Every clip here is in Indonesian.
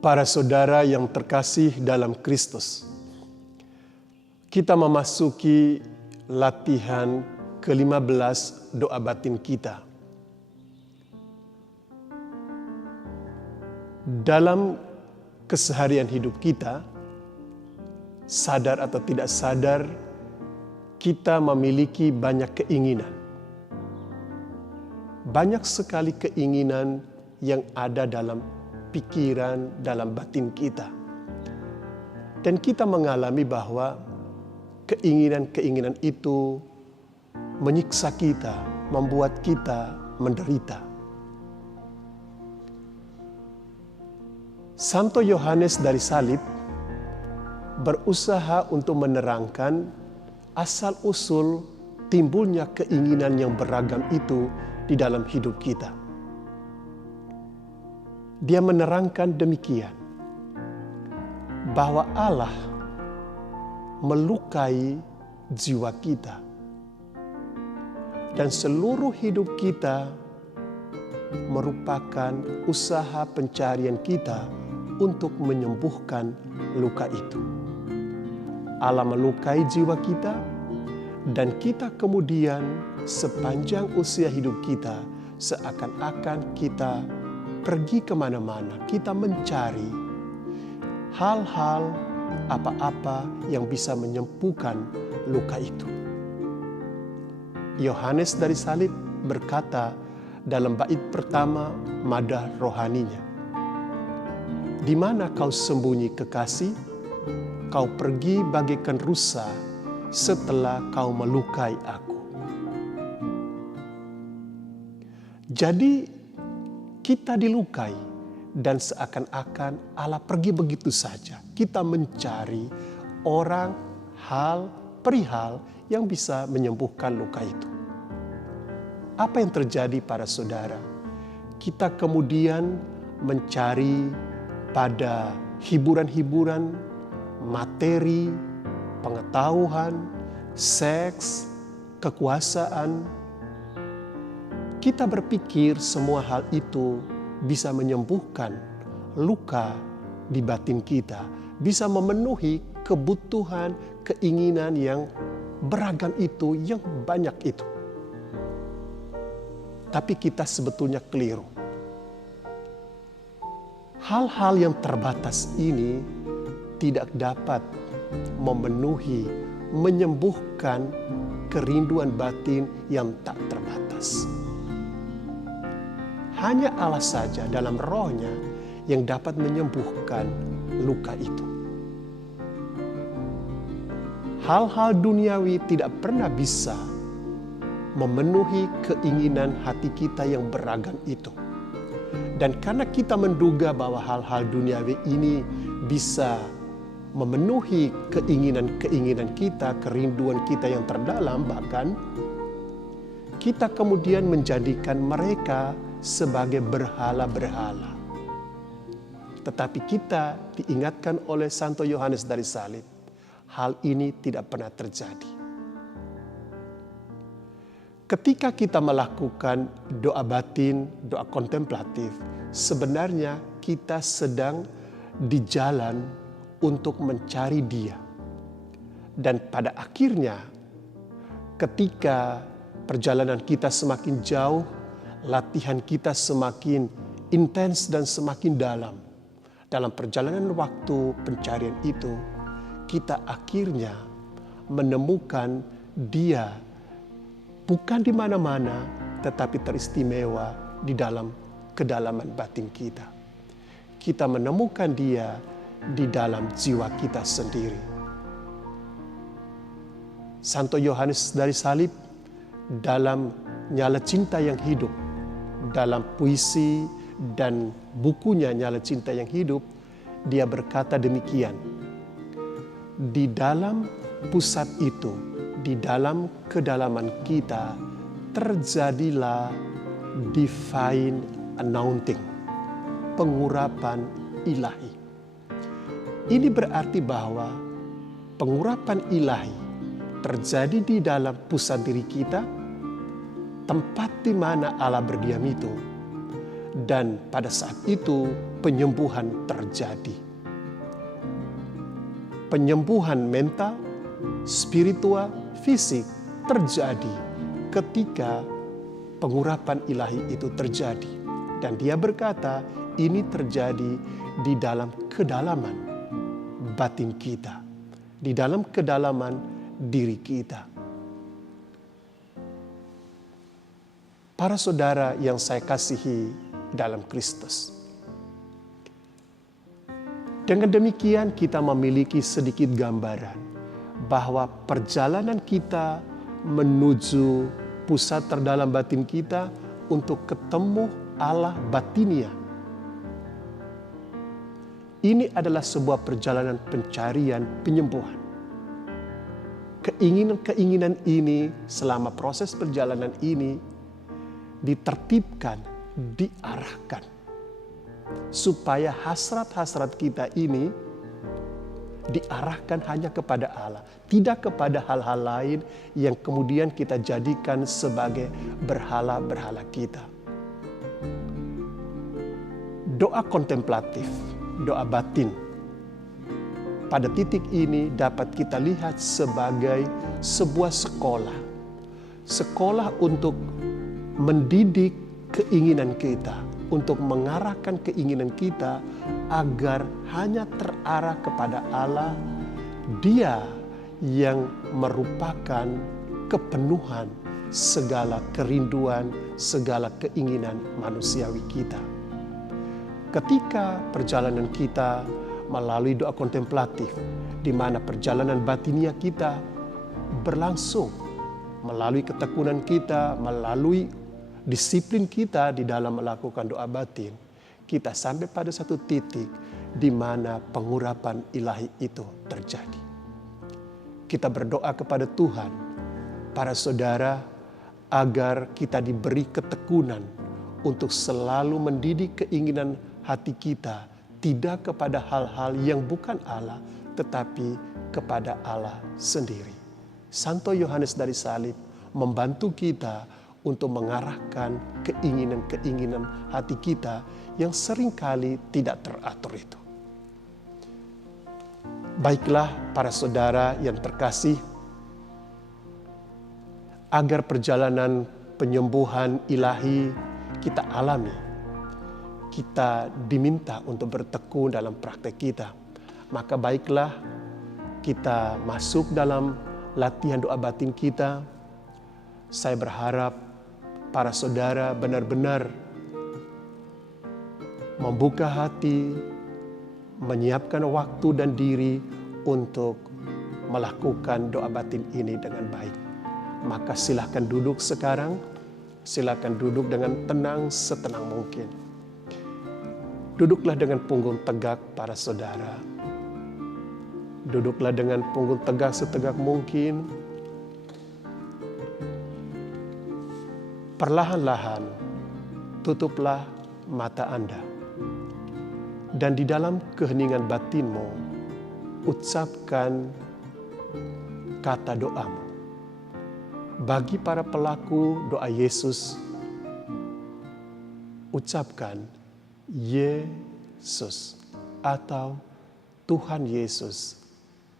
Para saudara yang terkasih dalam Kristus, kita memasuki latihan ke-15 doa batin kita. Dalam keseharian hidup kita, sadar atau tidak sadar, kita memiliki banyak keinginan. Banyak sekali keinginan yang ada dalam pikiran, dalam batin kita. Dan kita mengalami bahwa keinginan-keinginan itu menyiksa kita, membuat kita menderita. Santo Yohanes dari Salib berusaha untuk menerangkan asal-usul timbulnya keinginan yang beragam itu di dalam hidup kita. Dia menerangkan demikian, bahwa Allah melukai jiwa kita. Dan seluruh hidup kita merupakan usaha pencarian kita untuk menyembuhkan luka itu. Allah melukai jiwa kita, dan kita kemudian sepanjang usia hidup kita seakan-akan kita pergi kemana-mana, kita mencari hal-hal apa-apa yang bisa menyembuhkan luka itu. Yohanes dari Salib berkata dalam bait pertama madah rohaninya, "Di mana kau sembunyi kekasih? Kau pergi bagaikan rusa setelah kau melukai aku." Jadi kita dilukai dan seakan-akan Allah pergi begitu saja. Kita mencari orang, hal, perihal yang bisa menyembuhkan luka itu. Apa yang terjadi para saudara? Kita kemudian mencari pada hiburan-hiburan, materi, pengetahuan, seks, kekuasaan. Kita berpikir semua hal itu bisa menyembuhkan luka di batin kita, bisa memenuhi kebutuhan, keinginan yang beragam itu, yang banyak itu. Tapi kita sebetulnya keliru. Hal-hal yang terbatas ini tidak dapat memenuhi, menyembuhkan kerinduan batin yang tak terbatas. Hanya Allah saja dalam rohnya yang dapat menyembuhkan luka itu. Hal-hal duniawi tidak pernah bisa memenuhi keinginan hati kita yang beragam itu. Dan karena kita menduga bahwa hal-hal duniawi ini bisa memenuhi keinginan-keinginan kita, kerinduan kita yang terdalam, bahkan kita kemudian menjadikan mereka sebagai berhala-berhala. Tetapi kita diingatkan oleh Santo Yohanes dari Salib, hal ini tidak pernah terjadi. Ketika kita melakukan doa batin, doa kontemplatif, sebenarnya kita sedang di jalan untuk mencari Dia. Dan pada akhirnya, ketika perjalanan kita semakin jauh, latihan kita semakin intens dan semakin dalam. Dalam perjalanan waktu pencarian itu, kita akhirnya menemukan Dia bukan di mana-mana, tetapi teristimewa di dalam kedalaman batin kita. Kita menemukan Dia di dalam jiwa kita sendiri. Santo Yohanes dari Salib dalam Nyala Cinta yang Hidup, dalam puisi dan bukunya Nyala Cinta yang Hidup, dia berkata demikian, "Di dalam pusat itu, di dalam kedalaman kita, terjadilah divine anointing, pengurapan ilahi." Ini berarti bahwa pengurapan ilahi terjadi di dalam pusat diri kita, tempat di mana Allah berdiam itu. Dan pada saat itu penyembuhan terjadi. Penyembuhan mental, spiritual, fisik terjadi ketika pengurapan ilahi itu terjadi. Dan dia berkata, ini terjadi di dalam kedalaman batin kita, di dalam kedalaman diri kita. Para saudara yang saya kasihi dalam Kristus, dengan demikian kita memiliki sedikit gambaran bahwa perjalanan kita menuju pusat terdalam batin kita untuk ketemu Allah batinia. Ini adalah sebuah perjalanan pencarian penyembuhan. Keinginan-keinginan ini selama proses perjalanan ini ditertibkan, diarahkan. Supaya hasrat-hasrat kita ini diarahkan hanya kepada Allah. Tidak kepada hal-hal lain yang kemudian kita jadikan sebagai berhala-berhala kita. Doa kontemplatif, doa batin, pada titik ini dapat kita lihat sebagai sebuah sekolah. Sekolah untuk mendidik keinginan kita, untuk mengarahkan keinginan kita agar hanya terarah kepada Allah. Dia yang merupakan kepenuhan segala kerinduan, segala keinginan manusiawi kita. Ketika perjalanan kita melalui doa kontemplatif, di mana perjalanan batinia kita berlangsung, melalui ketekunan kita, melalui disiplin kita di dalam melakukan doa batin, kita sampai pada satu titik di mana pengurapan ilahi itu terjadi. Kita berdoa kepada Tuhan, para saudara, agar kita diberi ketekunan untuk selalu mendidik keinginan hati kita, tidak kepada hal-hal yang bukan Allah, tetapi kepada Allah sendiri. Santo Yohanes dari Salib membantu kita untuk mengarahkan keinginan-keinginan hati kita yang seringkali tidak teratur itu. Baiklah para saudara yang terkasih, agar perjalanan penyembuhan ilahi kita alami, kita diminta untuk bertekun dalam praktek kita. Maka baiklah kita masuk dalam latihan doa batin kita. Saya berharap para saudara benar-benar membuka hati, menyiapkan waktu dan diri untuk melakukan doa batin ini dengan baik. Maka silakan duduk sekarang, silakan duduk dengan tenang setenang mungkin. Duduklah dengan punggung tegak para saudara. Duduklah dengan punggung tegak setegak mungkin. Perlahan-lahan tutuplah mata Anda. Dan di dalam keheningan batinmu, ucapkan kata doamu. Bagi para pelaku doa Yesus, ucapkan Yesus atau Tuhan Yesus,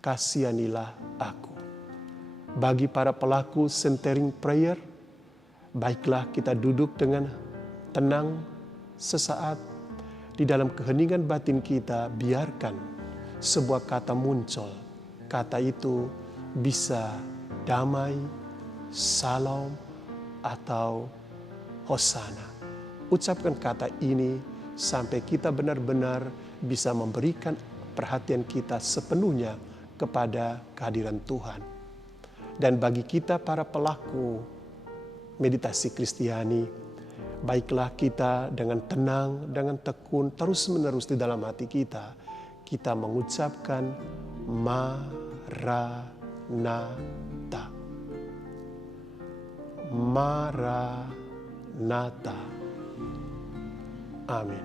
kasihanilah aku. Bagi para pelaku centering prayer, baiklah kita duduk dengan tenang sesaat. Di dalam keheningan batin kita, biarkan sebuah kata muncul. Kata itu bisa damai, salam, atau hosana. Ucapkan kata ini sampai kita benar-benar bisa memberikan perhatian kita sepenuhnya kepada kehadiran Tuhan. Dan bagi kita para pelaku meditasi Kristiani, baiklah kita dengan tenang, dengan tekun, terus-menerus di dalam hati kita, kita mengucapkan Maranatha. Maranatha. Amin.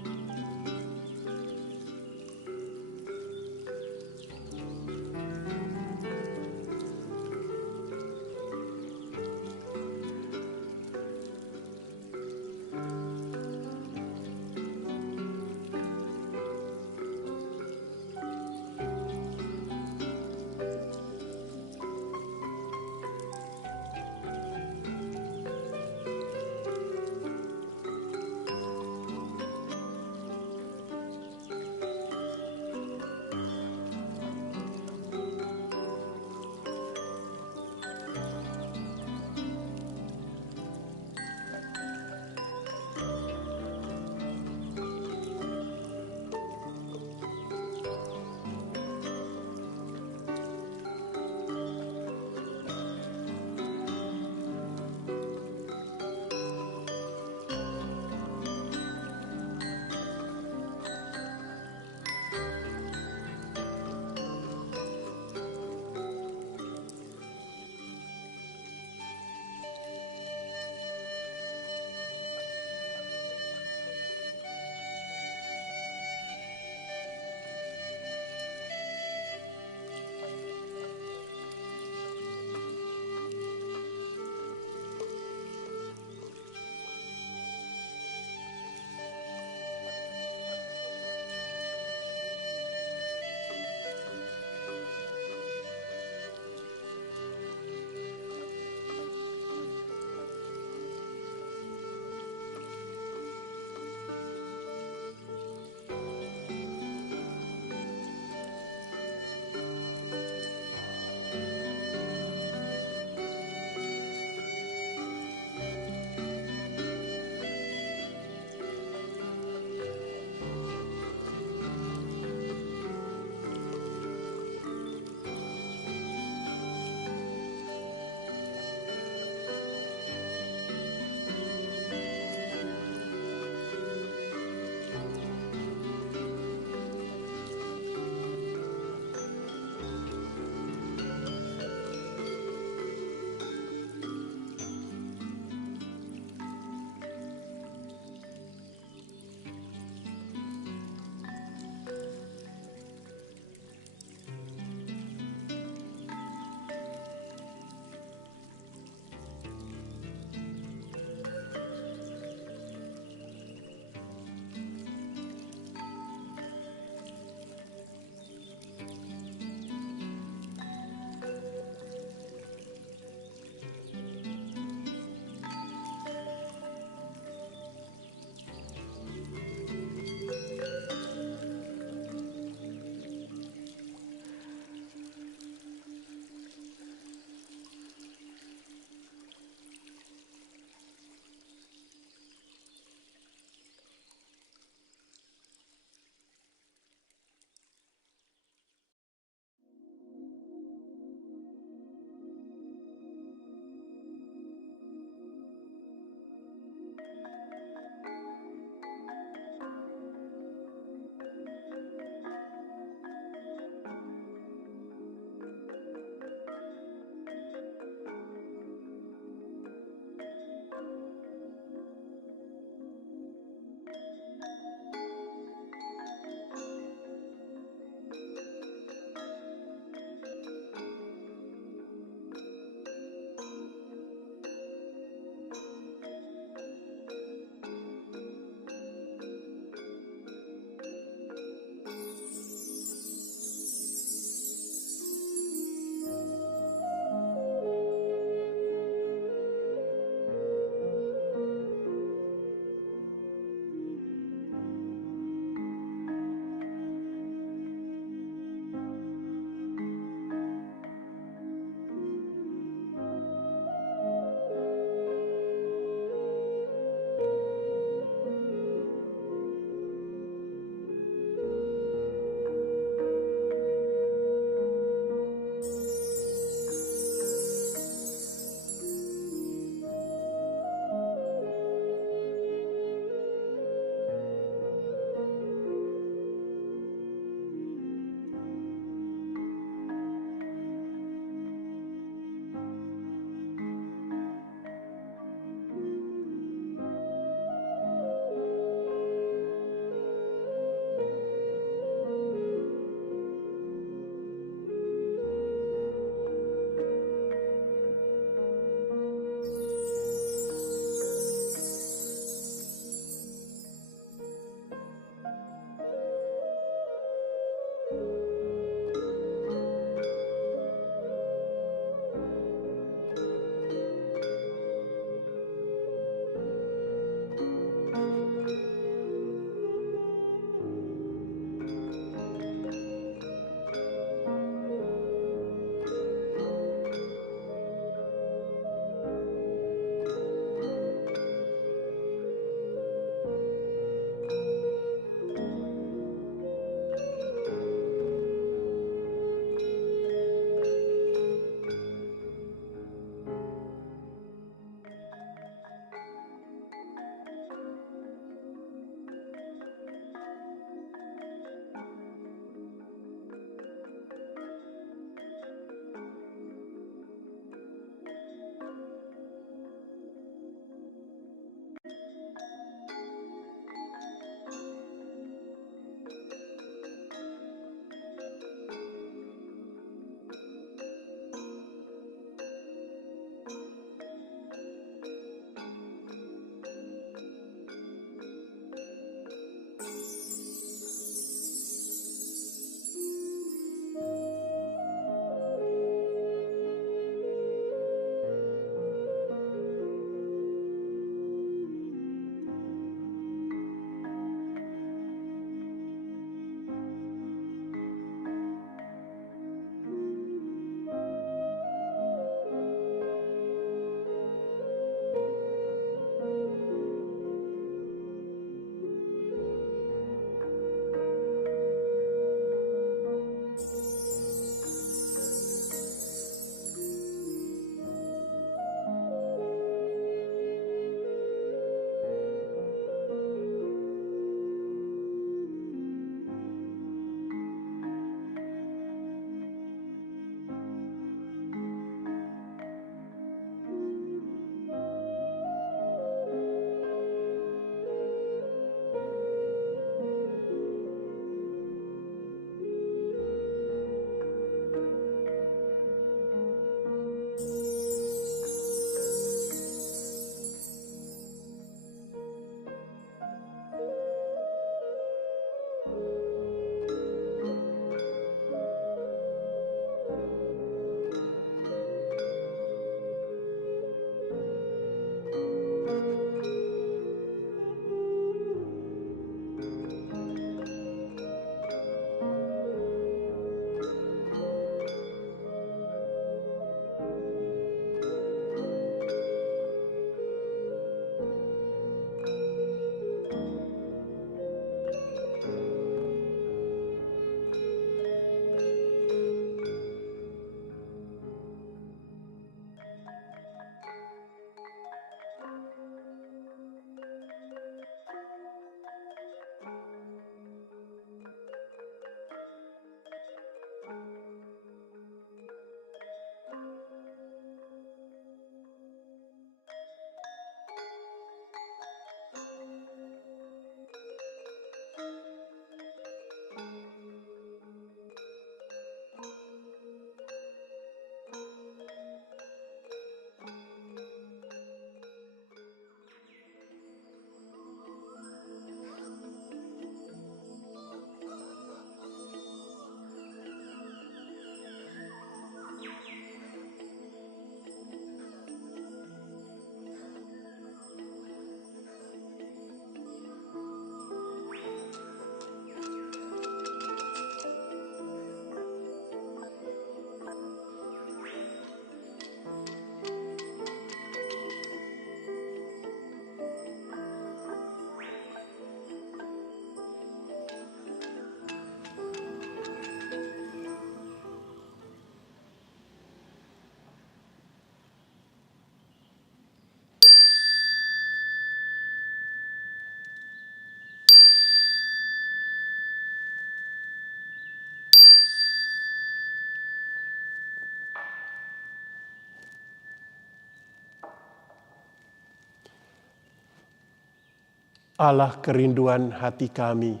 Allah kerinduan hati kami,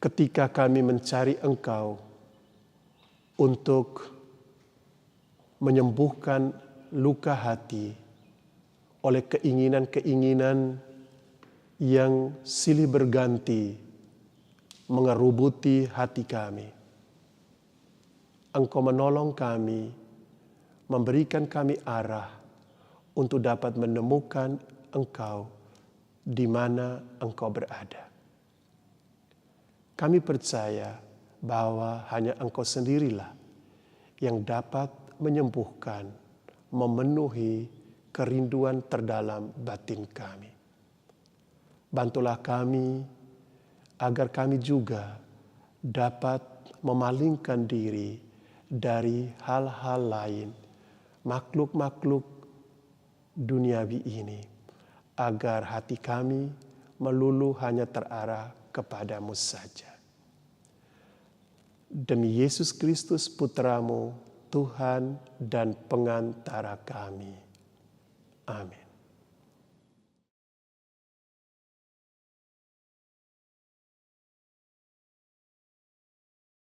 ketika kami mencari Engkau untuk menyembuhkan luka hati oleh keinginan-keinginan yang silih berganti mengerubuti hati kami. Engkau menolong kami, memberikan kami arah untuk dapat menemukan Engkau di mana Engkau berada. Kami percaya bahwa hanya Engkau sendirilah yang dapat menyembuhkan, memenuhi kerinduan terdalam batin kami. Bantulah kami agar kami juga dapat memalingkan diri dari hal-hal lain, makhluk-makhluk duniawi ini, agar hati kami melulu hanya terarah kepadamu saja. Demi Yesus Kristus Putramu, Tuhan dan Pengantara kami. Amin.